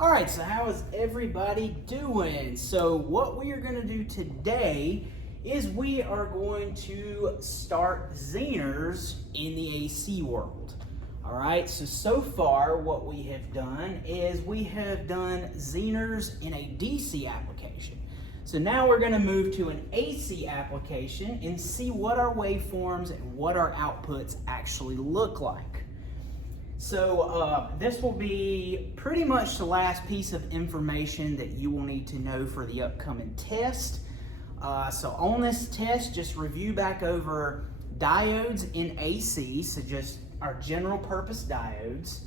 All right, so how is everybody doing? So what we are going to do today is we are going to start Zeners in the AC world. All right, so far what we have done is we have done Zeners in a DC application. So now we're going to move to an AC application and see what our waveforms and what our outputs actually look like. So this will be pretty much the last piece of information that you will need to know for the upcoming test. So on this test, just review back over diodes in AC, so just our general purpose diodes,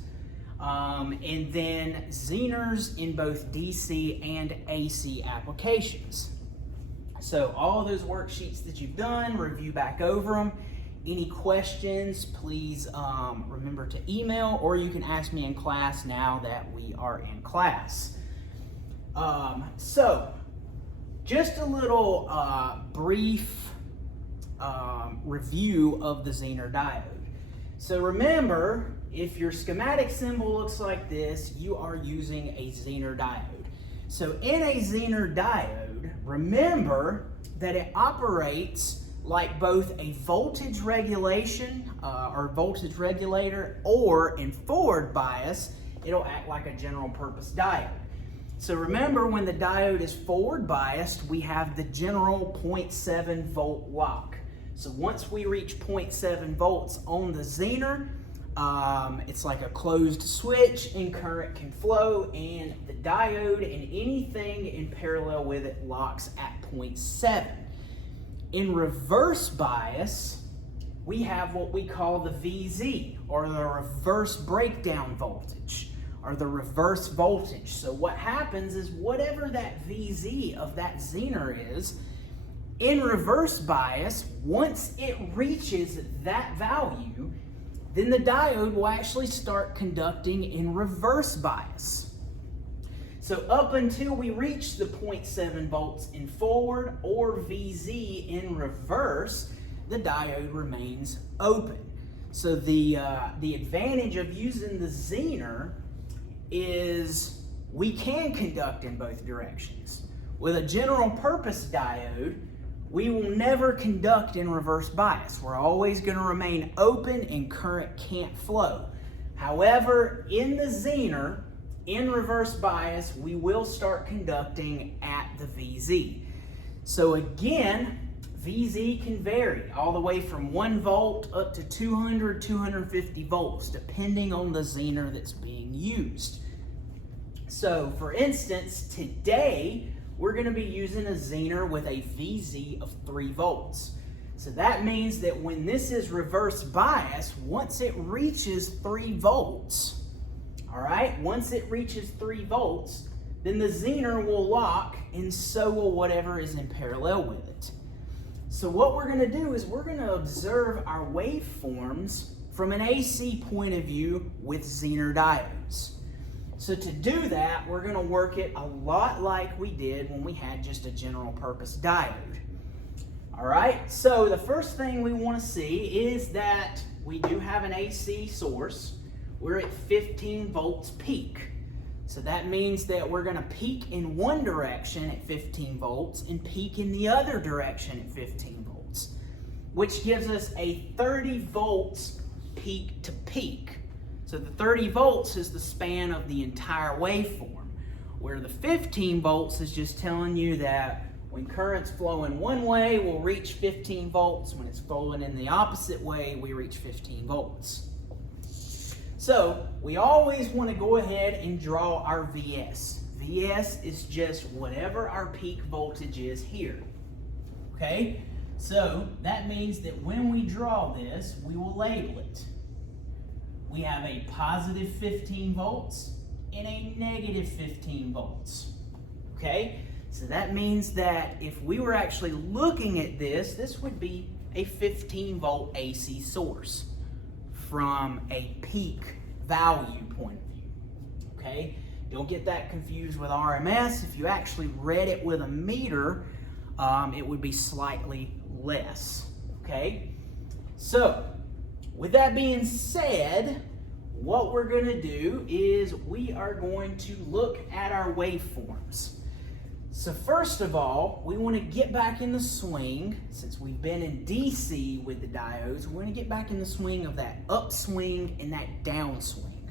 and then Zeners in both DC and AC applications. So all those worksheets that you've done, review back over them. Any questions, please remember to email, or you can ask me in class now that we are in class. So just a little brief review of the Zener diode. So remember, if your schematic symbol looks like this, you are using a Zener diode. So in a Zener diode, remember that it operates like both a voltage regulation or voltage regulator, or in forward bias, it'll act like a general purpose diode. So remember, when the diode is forward biased, we have the general 0.7 volt lock. So once we reach 0.7 volts on the Zener, it's like a closed switch and current can flow, and the diode and anything in parallel with it locks at 0.7. In reverse bias, we have what we call the VZ, or the reverse breakdown voltage, or the reverse voltage. So what happens is whatever that VZ of that Zener is, in reverse bias, once it reaches that value, then the diode will actually start conducting in reverse bias. So up until we reach the 0.7 volts in forward or VZ in reverse, the diode remains open. So the advantage of using the Zener is we can conduct in both directions. With a general purpose diode, we will never conduct in reverse bias. We're always going to remain open and current can't flow. However, in the Zener, in reverse bias, we will start conducting at the VZ. So again, VZ can vary all the way from 1 volt up to 200, 250 volts, depending on the Zener that's being used. So for instance, today, we're going to be using a Zener with a VZ of 3 volts. So that means that when this is reverse bias, once it reaches 3 volts, all right, once it reaches 3 volts, then the Zener will lock, and so will whatever is in parallel with it. So what we're going to do is we're going to observe our waveforms from an AC point of view with Zener diodes. So to do that, we're going to work it a lot like we did when we had just a general purpose diode. All right, so the first thing we want to see is that we do have an AC source. We're at 15 volts peak. So that means that we're going to peak in one direction at 15 volts and peak in the other direction at 15 volts, which gives us a 30 volts peak to peak. So the 30 volts is the span of the entire waveform, where the 15 volts is just telling you that when current's flowing one way, we'll reach 15 volts. When it's flowing in the opposite way, we reach 15 volts. So we always want to go ahead and draw our VS. VS is just whatever our peak voltage is here. Okay? So that means that when we draw this, we will label it. We have a positive 15 volts and a negative 15 volts. Okay? So that means that if we were actually looking at this, this would be a 15 volt AC source from a peak value point of view. Okay? Don't get that confused with RMS. If you actually read it with a meter, it would be slightly less. Okay? So, with that being said, what we're going to do is we are going to look at our waveforms. So first of all, we want to get back in the swing. Since we've been in DC with the diodes, we want to get back in the swing of that upswing and that downswing.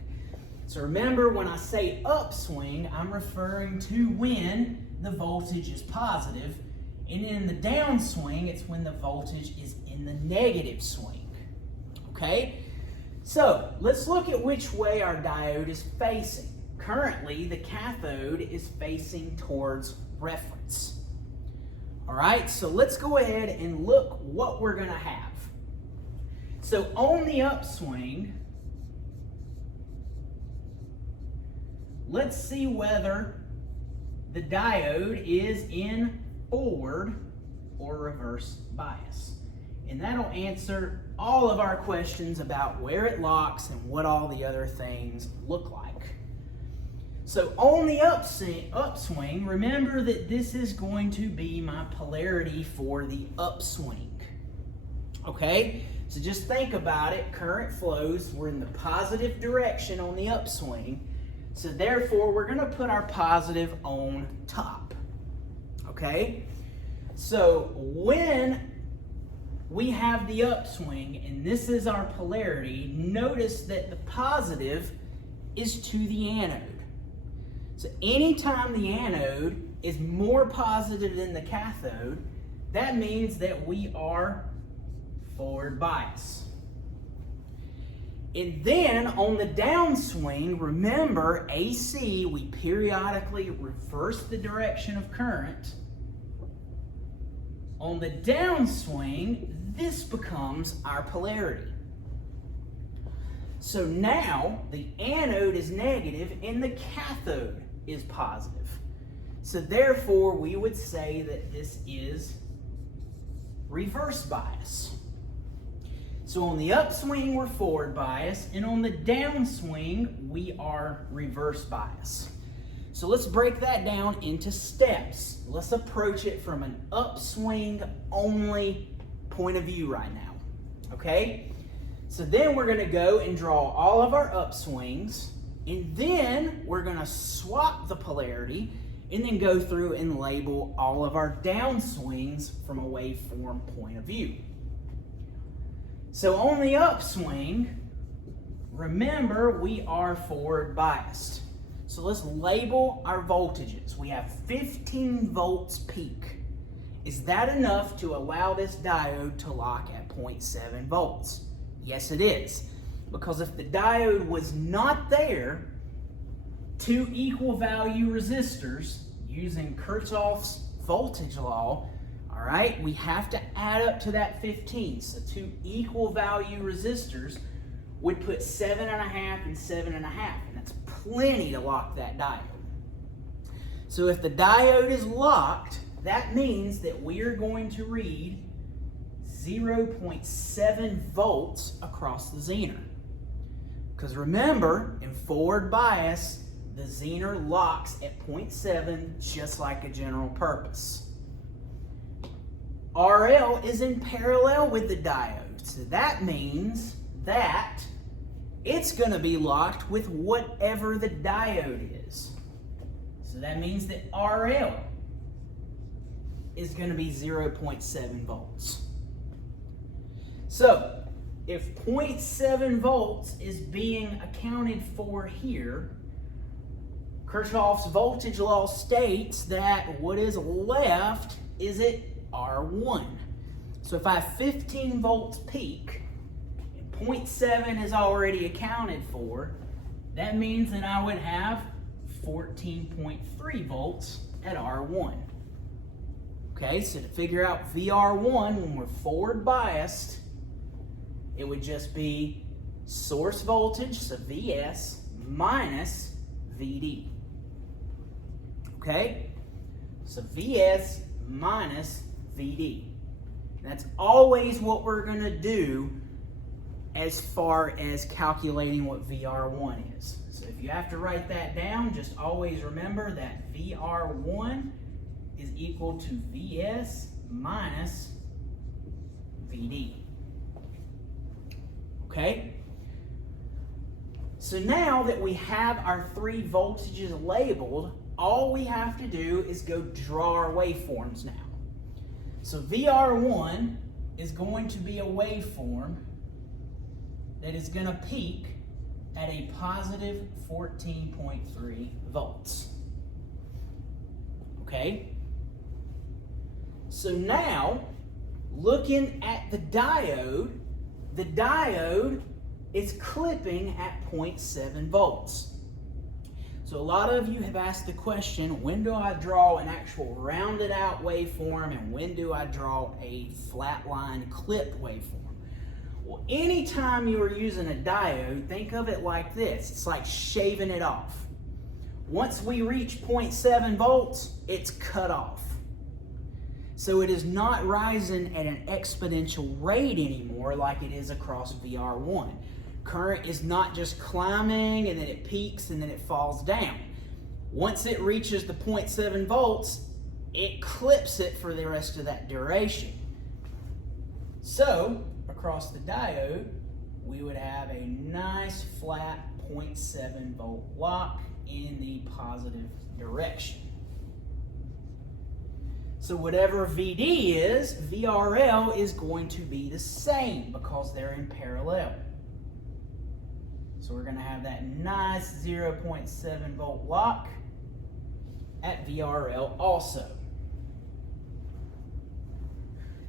So remember, when I say upswing, I'm referring to when the voltage is positive, and in the downswing, it's when the voltage is in the negative swing. Okay? So let's look at which way our diode is facing. Currently, the cathode is facing towards reference. All right, so let's go ahead and look what we're going to have. So on the upswing, let's see whether the diode is in forward or reverse bias. And that'll answer all of our questions about where it locks and what all the other things look like. So on the upswing, remember that this is going to be my polarity for the upswing. Okay? So just think about it. Current flows, we're in the positive direction on the upswing. So therefore, we're going to put our positive on top. Okay? So when we have the upswing, and this is our polarity, notice that the positive is to the anode. So anytime the anode is more positive than the cathode, that means that we are forward bias. And then on the downswing, remember AC, we periodically reverse the direction of current. On the downswing, this becomes our polarity. So now the anode is negative and the cathode is positive. So therefore, we would say that this is reverse bias. So on the upswing, we're forward bias, and on the downswing, we are reverse bias. So let's break that down into steps. Let's approach it from an upswing only point of view right now, okay? So then we're gonna go and draw all of our upswings, and then we're gonna swap the polarity and then go through and label all of our downswings from a waveform point of view. So on the upswing, remember we are forward biased. So let's label our voltages. We have 15 volts peak. Is that enough to allow this diode to lock at 0.7 volts? Yes, it is. Because if the diode was not there, two equal value resistors using Kirchhoff's voltage law, all right, we have to add up to that 15. So two equal value resistors would put 7.5 and 7.5, and that's plenty to lock that diode. So if the diode is locked, that means that we are going to read 0.7 volts across the Zener. Because remember, in forward bias, the Zener locks at 0.7 just like a general purpose. RL is in parallel with the diode, so that means that it's going to be locked with whatever the diode is. So that means that RL is going to be 0.7 volts. So if 0.7 volts is being accounted for here, Kirchhoff's voltage law states that what is left is at R1. So if I have 15 volts peak, and 0.7 is already accounted for, that means that I would have 14.3 volts at R1. Okay, so to figure out VR1 when we're forward biased, it would just be source voltage, so Vs, minus Vd. Okay, so Vs minus Vd. That's always what we're going to do as far as calculating what VR1 is. So if you have to write that down, just always remember that VR1 is equal to Vs minus Vd. Okay? So now that we have our three voltages labeled, all we have to do is go draw our waveforms now. So VR1 is going to be a waveform that is going to peak at a positive 14.3 volts. Okay? So now, looking at the diode is clipping at 0.7 volts. So a lot of you have asked the question, when do I draw an actual rounded out waveform and when do I draw a flatline clipped waveform? Well, anytime you are using a diode, think of it like this. It's like shaving it off. Once we reach 0.7 volts, it's cut off. So it is not rising at an exponential rate anymore like it is across VR1. Current is not just climbing and then it peaks and then it falls down. Once it reaches the 0.7 volts, it clips it for the rest of that duration. So, across the diode, we would have a nice flat 0.7 volt lock in the positive direction. So whatever VD is, VRL is going to be the same because they're in parallel. So we're going to have that nice 0.7 volt lock at VRL also.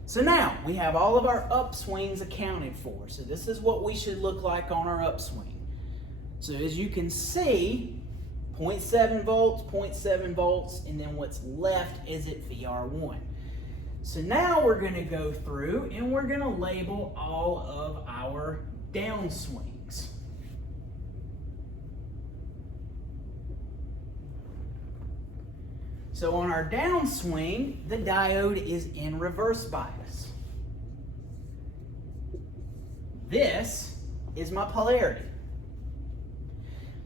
So now we have all of our upswings accounted for. So this is what we should look like on our upswing. So as you can see, 0.7 volts, and then what's left is at VR1. So now we're going to go through and we're going to label all of our downswings. So on our downswing, the diode is in reverse bias. This is my polarity.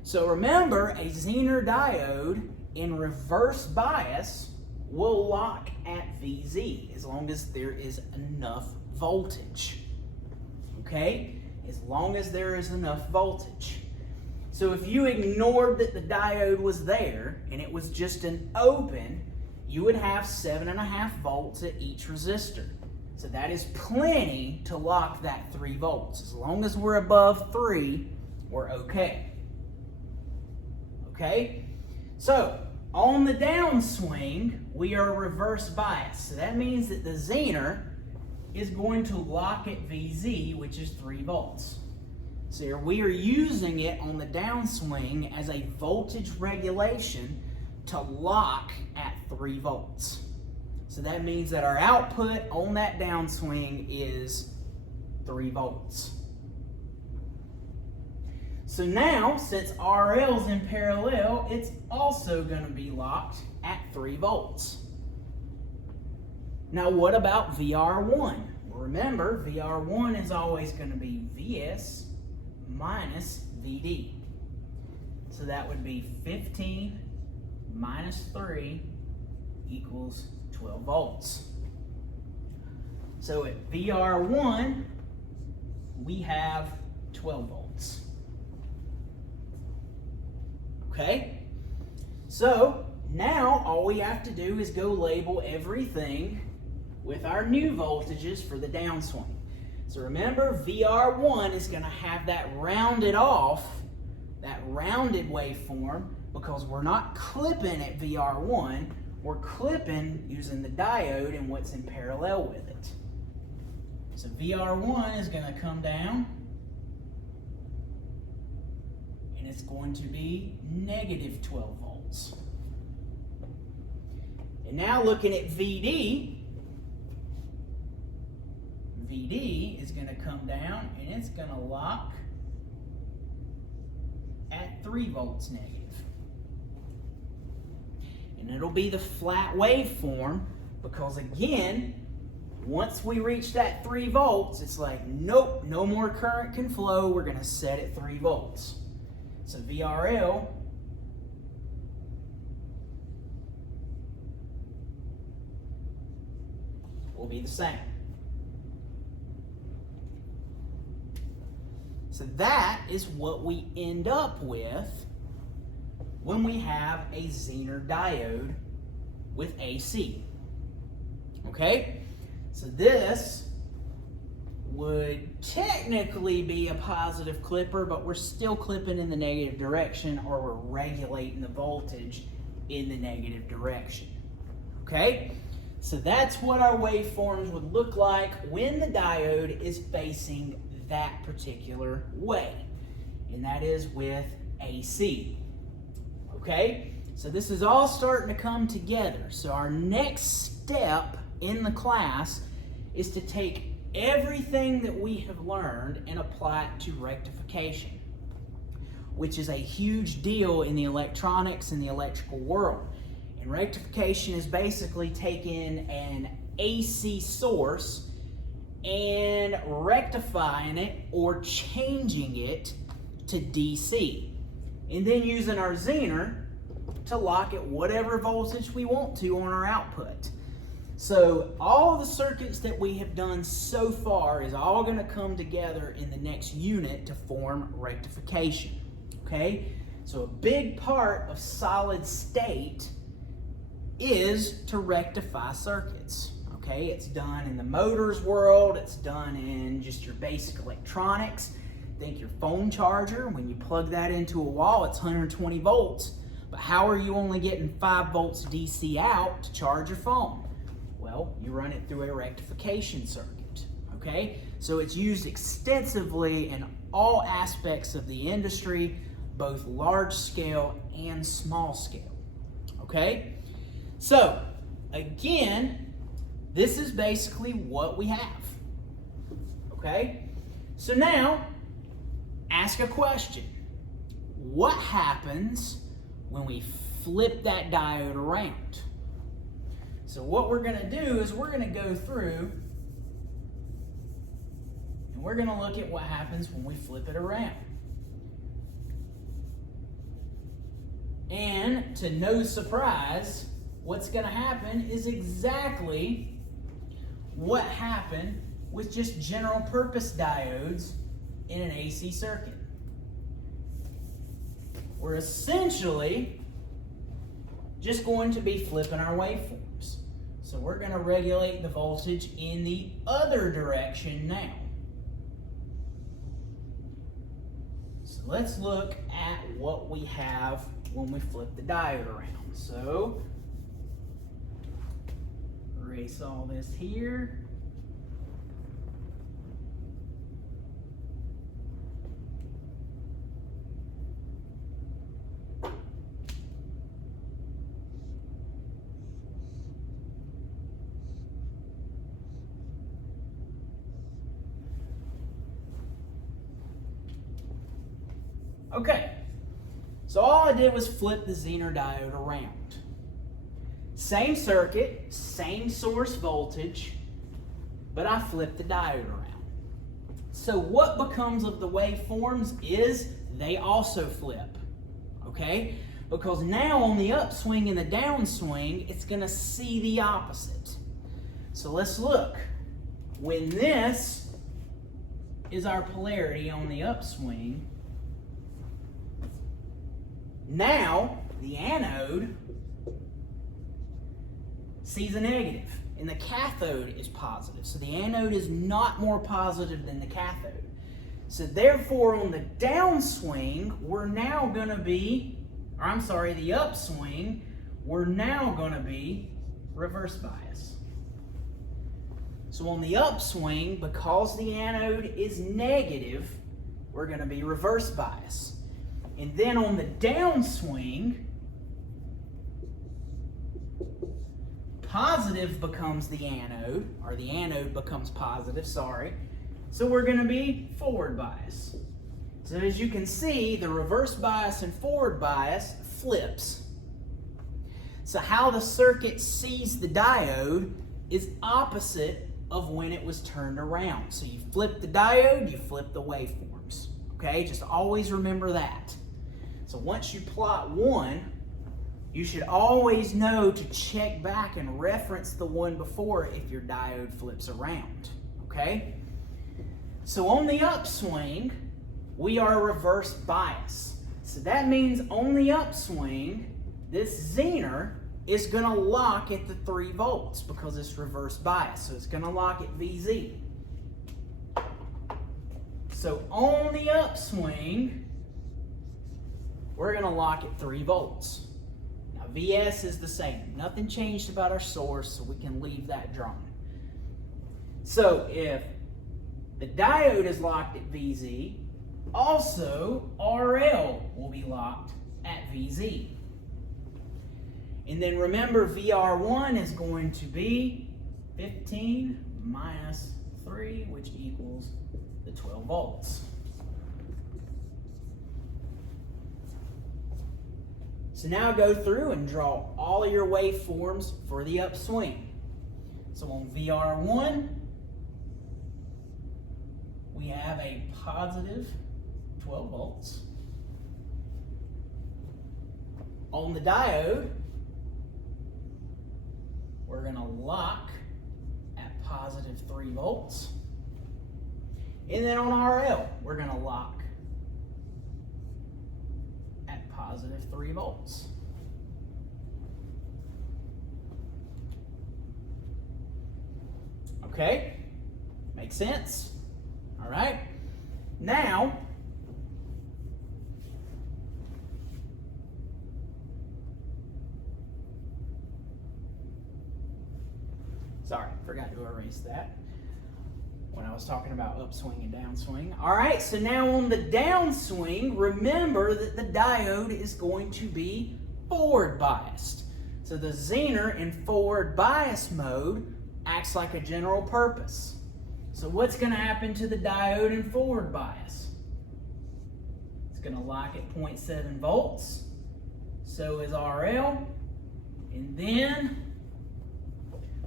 So remember, a Zener diode in reverse bias will lock at VZ as long as there is enough voltage. Okay? As long as there is enough voltage. So if you ignored that the diode was there and it was just an open, you would have 7.5 volts at each resistor. So that is plenty to lock that 3 volts. As long as we're above 3, we're okay. Okay? So on the downswing, we are reverse biased. So that means that the Zener is going to lock at VZ, which is 3 volts. So here we are using it on the downswing as a voltage regulation to lock at 3 volts. So that means that our output on that downswing is 3 volts. So now, since RL is in parallel, it's also going to be locked at 3 volts. Now what about VR1? Well, remember, VR1 is always going to be VS minus VD. So that would be 15 minus 3 equals 12 volts. So at VR1, we have 12 volts. Okay? So now all we have to do is go label everything with our new voltages for the downswing. So remember, VR1 is going to have that rounded off, that rounded waveform, because we're not clipping at VR1, we're clipping using the diode and what's in parallel with it. So VR1 is going to come down, and it's going to be negative 12 volts. And now looking at VD is going to come down and it's going to lock at 3 volts negative. And it'll be the flat waveform because again, once we reach that 3 volts, it's like, nope, no more current can flow. We're going to set at 3 volts. So VRL will be the same. So that is what we end up with when we have a Zener diode with AC. Okay? So this would technically be a positive clipper, but we're still clipping in the negative direction, or we're regulating the voltage in the negative direction. Okay? So that's what our waveforms would look like when the diode is facing that particular way, and that is with AC. Okay? So this is all starting to come together. So our next step in the class is to take everything that we have learned and apply it to rectification, which is a huge deal in the electronics and the electrical world. And rectification is basically taking an AC source and rectifying it or changing it to DC, and then using our Zener to lock at whatever voltage we want to on our output. So all the circuits that we have done so far is all going to come together in the next unit to form rectification. Okay? So a big part of solid state is to rectify circuits. Okay? It's done in the motors world, it's done in just your basic electronics. Think your phone charger, when you plug that into a wall, it's 120 volts. But how are you only getting 5 volts DC out to charge your phone? Well, you run it through a rectification circuit, okay? So it's used extensively in all aspects of the industry, both large scale and small scale, okay? So, again, this is basically what we have, okay? So now, ask a question. What happens when we flip that diode around? So what we're going to do is we're going to go through and we're going to look at what happens when we flip it around. And to no surprise, what's going to happen is exactly what happened with just general purpose diodes in an AC circuit. We're essentially just going to be flipping our waveforms. So we're going to regulate the voltage in the other direction now. So let's look at what we have when we flip the diode around. So erase all this here. Okay, so all I did was flip the Zener diode around. Same circuit, same source voltage, but I flipped the diode around. So what becomes of the waveforms is they also flip, okay? Because now on the upswing and the downswing, it's going to see the opposite. So let's look. When this is our polarity on the upswing, now the anode sees a negative and the cathode is positive. So the anode is not more positive than the cathode. So therefore on the downswing, we're now going to be, the upswing, we're now going to be reverse bias. So on the upswing, because the anode is negative, we're going to be reverse bias. And then on the downswing, positive becomes the anode, or the anode becomes positive, sorry. So we're going to be forward bias. So as you can see, the reverse bias and forward bias flips. So how the circuit sees the diode is opposite of when it was turned around. So you flip the diode, you flip the waveforms. Okay, just always remember that. So once you plot one, you should always know to check back and reference the one before if your diode flips around, okay? So on the upswing, we are reverse bias. So that means on the upswing, this Zener is going to lock at the 3 volts because it's reverse bias. So it's going to lock at VZ. So on the upswing, we're going to lock at 3 volts. Now VS is the same. Nothing changed about our source, so we can leave that drawn. So if the diode is locked at VZ, also RL will be locked at VZ. And then remember, VR1 is going to be 15 minus 3, which equals the 12 volts. So now go through and draw all of your waveforms for the upswing. So on VR1, we have a positive 12 volts. On the diode, we're going to lock at positive 3 volts. And then on RL, we're going to lock at positive 3 volts. Okay? Makes sense? All right? Now, sorry, forgot to erase that when I was talking about upswing and downswing. All right, so now on the downswing, remember that the diode is going to be forward biased. So the Zener in forward bias mode acts like a general purpose. So what's going to happen to the diode in forward bias? It's going to lock at 0.7 volts. So is RL. And then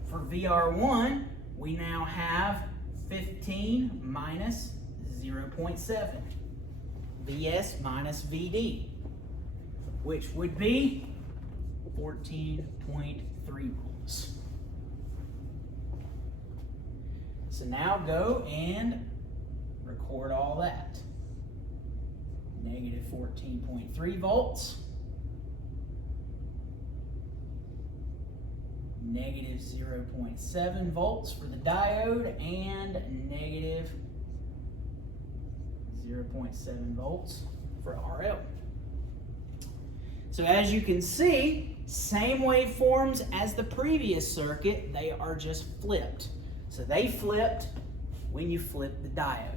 for VR1, we now have 15 minus 0.7. VS minus VD, which would be 14.3 volts. So now go and record all that. Negative 14.3 volts. Negative 0.7 volts for the diode and negative 0.7 volts for RL. So as you can see, same waveforms as the previous circuit, they are just flipped. So they flipped when you flip the diode.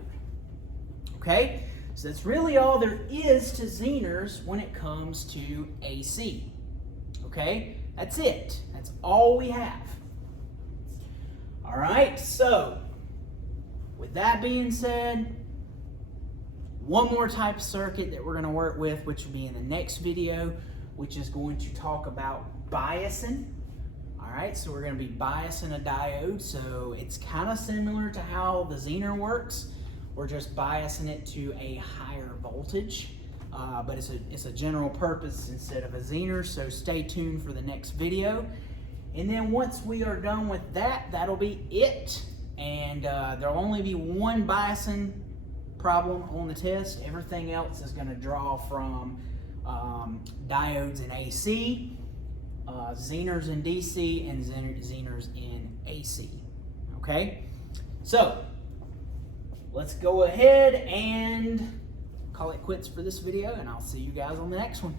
Okay? So that's really all there is to Zeners when it comes to AC. Okay? That's it. That's all we have. All right, so with that being said, one more type of circuit that we're going to work with, which will be in the next video, which is going to talk about biasing. All right, so we're going to be biasing a diode. So it's kind of similar to how the Zener works. We're just biasing it to a higher voltage. But it's a general purpose instead of a Zener, so stay tuned for the next video. And then once we are done with that, that'll be it. And there'll only be one biasing problem on the test. Everything else is going to draw from diodes in AC, Zeners in DC, and Zeners in AC. Okay? So, let's go ahead and call it quits for this video, and I'll see you guys on the next one.